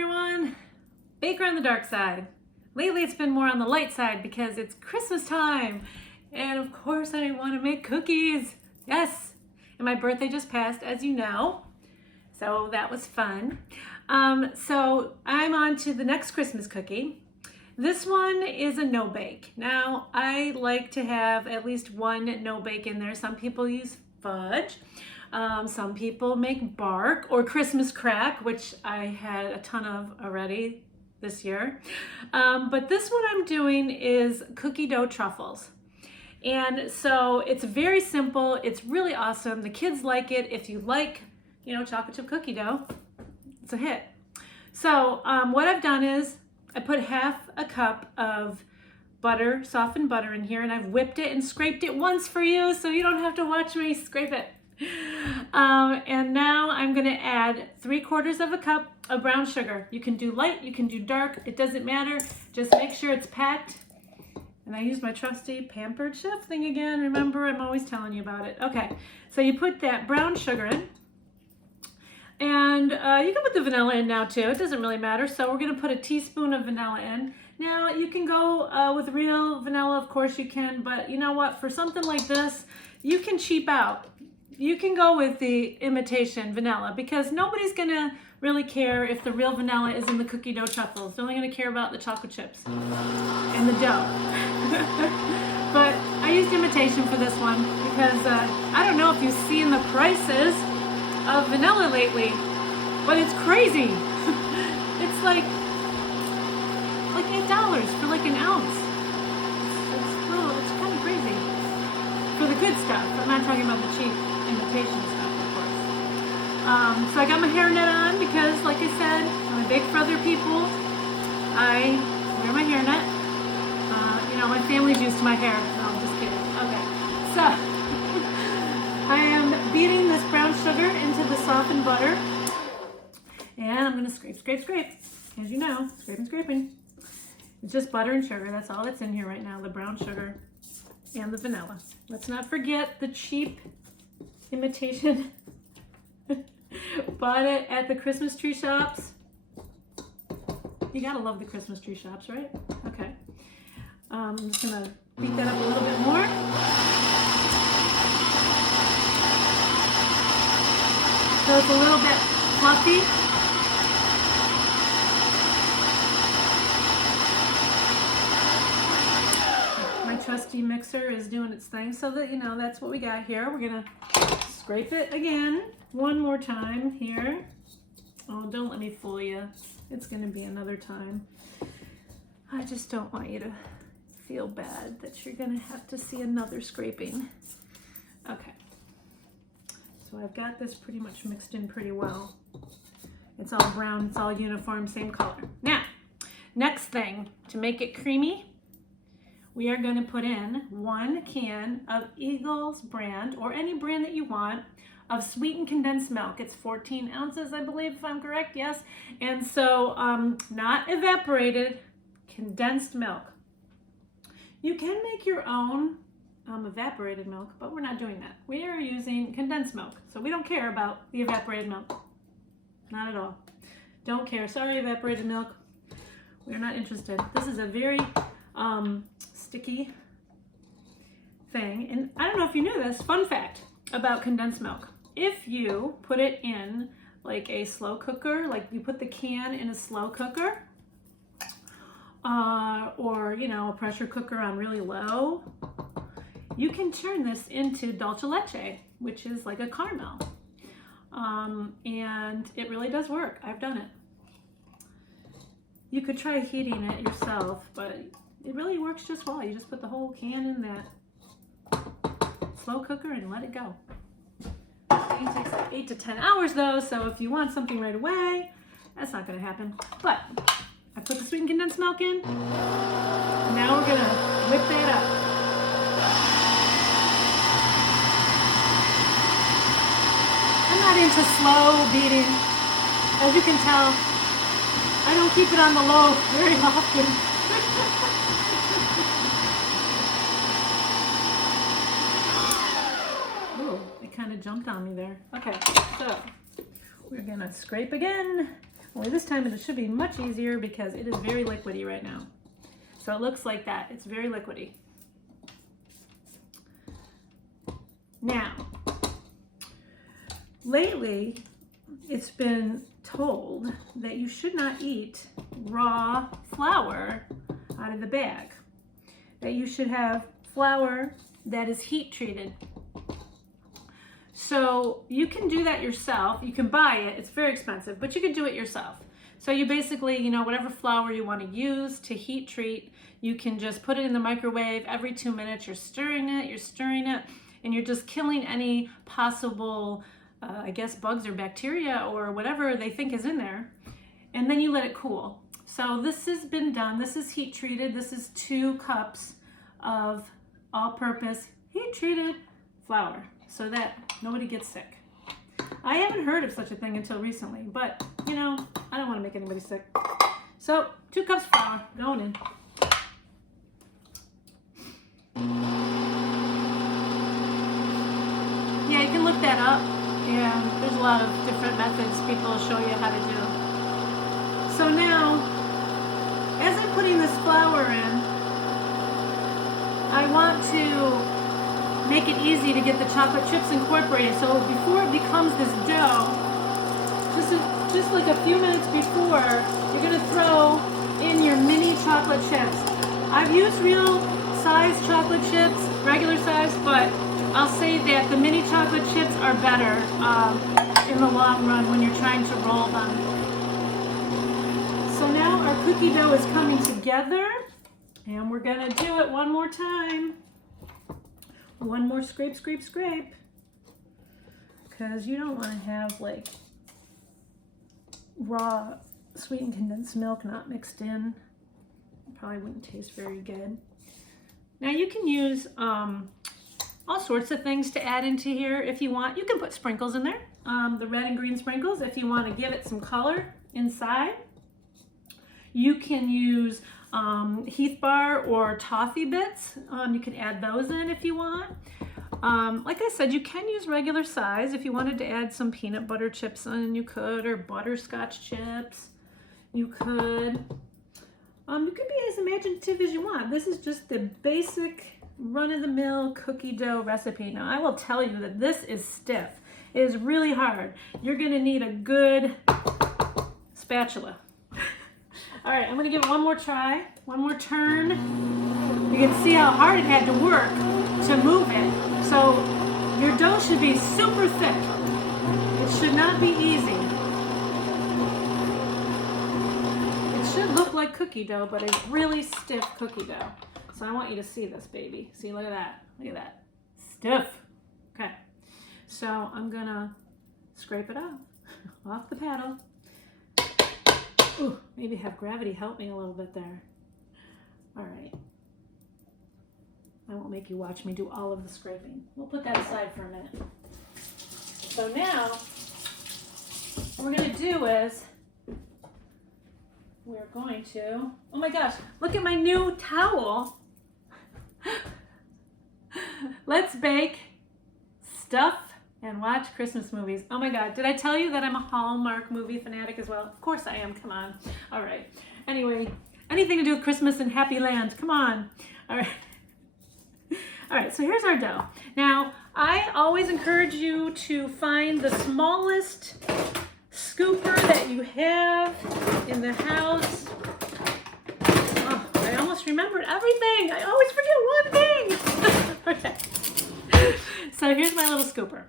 everyone. Baker on the dark side. Lately it's been more on the light side because it's Christmas time. And of course I want to make cookies. Yes. And my birthday just passed, as you know. So that was fun. So I'm on to the next Christmas cookie. This one is a no-bake. Now, I like to have at least one no-bake in there. Some people use fudge. Some people make bark or Christmas crack, which I had a ton of already this year. But this one I'm doing is cookie dough truffles. And so it's very simple. It's really awesome. The kids like it. If you like, chocolate chip cookie dough, it's a hit. So what I've done is I put half a cup of butter, softened butter in here, and I've whipped it and scraped it once for you so you don't have to watch me scrape it. And now I'm gonna add 3/4 of a cup of brown sugar. You can do light, you can do dark, it doesn't matter. Just make sure it's packed. And I use my trusty Pampered Chef thing again. Remember, I'm always telling you about it. Okay, so you put that brown sugar in. And you can put the vanilla in now too. It doesn't really matter. So we're gonna put a teaspoon of vanilla in. Now you can go with real vanilla, of course you can, but you know what? For something like this, you can cheap out. You can go with the imitation vanilla because nobody's gonna really care if the real vanilla is in the cookie dough truffles. They're only gonna care about the chocolate chips and the dough. But I used imitation for this one because I don't know if you've seen the prices of vanilla lately, but it's crazy. It's like $8 for like an ounce. It's kind of crazy for the good stuff. I'm not talking about the cheap imitation stuff, of course. So I got my hairnet on because, like I said, I'm a bake for other people. I wear my hairnet. My family's used to my hair. No, I'm just kidding. Okay, so I am beating this brown sugar into the softened butter, and I'm gonna scrape, as you know, scraping. It's just butter and sugar. That's all that's in here right now, the brown sugar and the vanilla. Let's not forget the cheap imitation. Bought it at the Christmas tree shops. You gotta love the Christmas tree shops, right? Okay. I'm just gonna beat that up a little bit more. So it's a little bit fluffy. My trusty mixer is doing its thing so that, that's what we got here. We're gonna scrape it again one more time here. Oh, don't let me fool you. It's gonna be another time. I just don't want you to feel bad that you're gonna have to see another scraping. Okay. So I've got this pretty much mixed in pretty well. It's all brown, it's all uniform, same color. Now, next thing, to make it creamy, we are gonna put in 1 can of Eagle's brand, or any brand that you want, of sweetened condensed milk. It's 14 ounces, I believe, if I'm correct, yes. And so, not evaporated, condensed milk. You can make your own evaporated milk, but we're not doing that. We are using condensed milk, so we don't care about the evaporated milk. Not at all. Don't care. Sorry, evaporated milk. We're not interested. This is a very sticky thing. And I don't know if you knew this, fun fact about condensed milk. If you put it in like a slow cooker, like you put the can in a slow cooker, or a pressure cooker on really low, you can turn this into dulce leche, which is like a caramel. And it really does work. I've done it. You could try heating it yourself, but it really works just well. You just put the whole can in that slow cooker and let it go. It takes like 8 to 10 hours though, so if you want something right away, that's not gonna happen. But I put the sweetened condensed milk in. Now we're gonna whip that up. I'm not into slow beating. As you can tell, I don't keep it on the low very often. Ooh, it kind of jumped on me there. Okay, so we're gonna scrape again. Only this time it should be much easier because it is very liquidy right now. So it looks like that. It's very liquidy. Now, lately, it's been told that you should not eat raw flour out of the bag. That you should have flour that is heat treated. So you can do that yourself. You can buy it. It's very expensive, but you can do it yourself. So you basically, you know, whatever flour you want to use to heat treat, you can just put it in the microwave every 2 minutes. You're stirring it, and you're just killing any possible, I guess, bugs or bacteria or whatever they think is in there. And then you let it cool. So this has been done. This is heat treated. This is 2 cups of all-purpose heat treated flour so that nobody gets sick. I haven't heard of such a thing until recently, but you know, I don't want to make anybody sick. So 2 cups of flour going in. Yeah, you can look that up. Yeah, there's a lot of different methods people show you how to do. So now, as I'm putting this flour in, I want to make it easy to get the chocolate chips incorporated. So before it becomes this dough, just like a few minutes before, you're going to throw in your mini chocolate chips. I've used real size chocolate chips, regular size, but I'll say that the mini chocolate chips are better in the long run when you're trying to roll them. So now our cookie dough is coming together, and we're going to do it one more time. One more scrape, scrape, scrape. Because you don't want to have like raw sweetened condensed milk not mixed in. Probably wouldn't taste very good. Now you can use all sorts of things to add into here if you want. You can put sprinkles in there, the red and green sprinkles if you want to give it some color inside. You can use Heath bar or toffee bits. You can add those in if you want. Like I said, you can use regular size. If you wanted to add some peanut butter chips in, you could, or butterscotch chips, you could. You can be as imaginative as you want. This is just the basic run-of-the-mill cookie dough recipe. Now, I will tell you that this is stiff. It is really hard. You're gonna need a good spatula. All right, I'm gonna give it one more try, one more turn. You can see how hard it had to work to move it. So your dough should be super thick. It should not be easy. It should look like cookie dough, but it's really stiff cookie dough. So I want you to see this, baby. See, look at that, look at that. Stiff. Okay, so I'm gonna scrape it off the paddle. Ooh, maybe have gravity help me a little bit there. All right. I won't make you watch me do all of the scraping. We'll put that aside for a minute. So now, what we're gonna do is, we're going to, oh my gosh, look at my new towel. Let's bake, stuff, and watch Christmas movies. Oh my God, did I tell you that I'm a Hallmark movie fanatic as well? Of course I am, come on. All right, anyway, anything to do with Christmas and Happy Land, come on. All right. All right, so here's our dough. Now, I always encourage you to find the smallest scooper that you have in the house. Oh, I almost remembered everything. I always forget one thing. Okay. So here's my little scooper.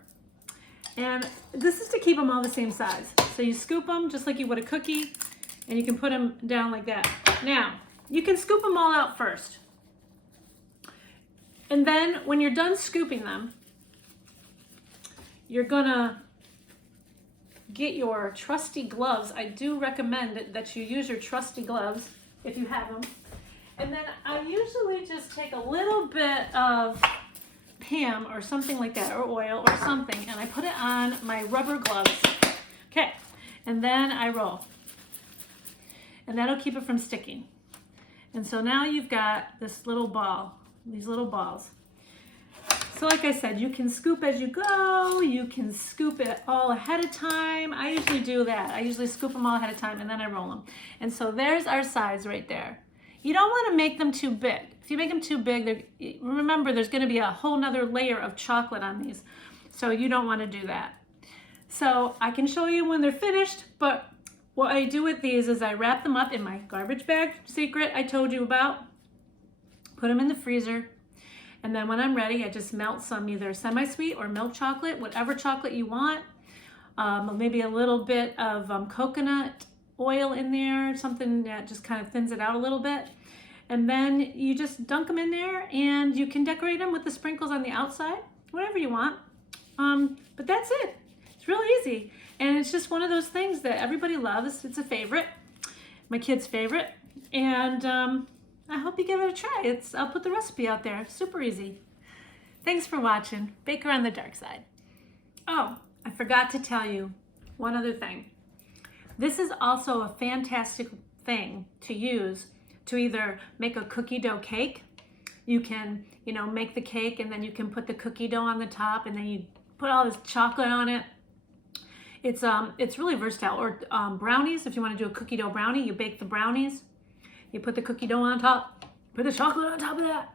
And this is to keep them all the same size. So you scoop them just like you would a cookie, and you can put them down like that. Now, you can scoop them all out first. And then when you're done scooping them, you're gonna get your trusty gloves. I do recommend that you use your trusty gloves if you have them. And then I usually just take a little bit of Pam or something like that, or oil or something, and I put it on my rubber gloves. Okay, and then I roll. And that'll keep it from sticking. And so now you've got this little ball, these little balls. So like I said, you can scoop as you go. You can scoop it all ahead of time. I usually do that. I usually scoop them all ahead of time and then I roll them. And so there's our size right there. You don't want to make them too big. If you make them too big, remember there's going to be a whole nother layer of chocolate on these. So you don't want to do that. So I can show you when they're finished, but what I do with these is I wrap them up in my garbage bag secret I told you about, put them in the freezer, and then when I'm ready, I just melt some either semi-sweet or milk chocolate, whatever chocolate you want. Maybe a little bit of coconut oil in there, something that just kind of thins it out a little bit. And then you just dunk them in there and you can decorate them with the sprinkles on the outside, whatever you want. But that's it. It's really easy. And it's just one of those things that everybody loves. It's a favorite, my kid's favorite. And I hope you give it a try. I'll put the recipe out there. Super easy. Thanks for watching. Baker on the Dark Side. Oh, I forgot to tell you one other thing. This is also a fantastic thing to use to either make a cookie dough cake. You can, make the cake and then you can put the cookie dough on the top and then you put all this chocolate on it. It's really versatile. Or brownies, if you want to do a cookie dough brownie, you bake the brownies. You put the cookie dough on top, put the chocolate on top of that.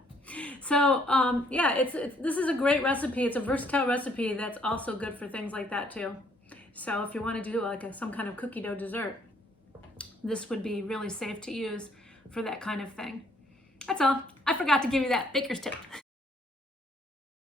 So yeah, this is a great recipe. It's a versatile recipe that's also good for things like that too. So if you want to do like some kind of cookie dough dessert, this would be really safe to use for that kind of thing. That's all. I forgot to give you that baker's tip.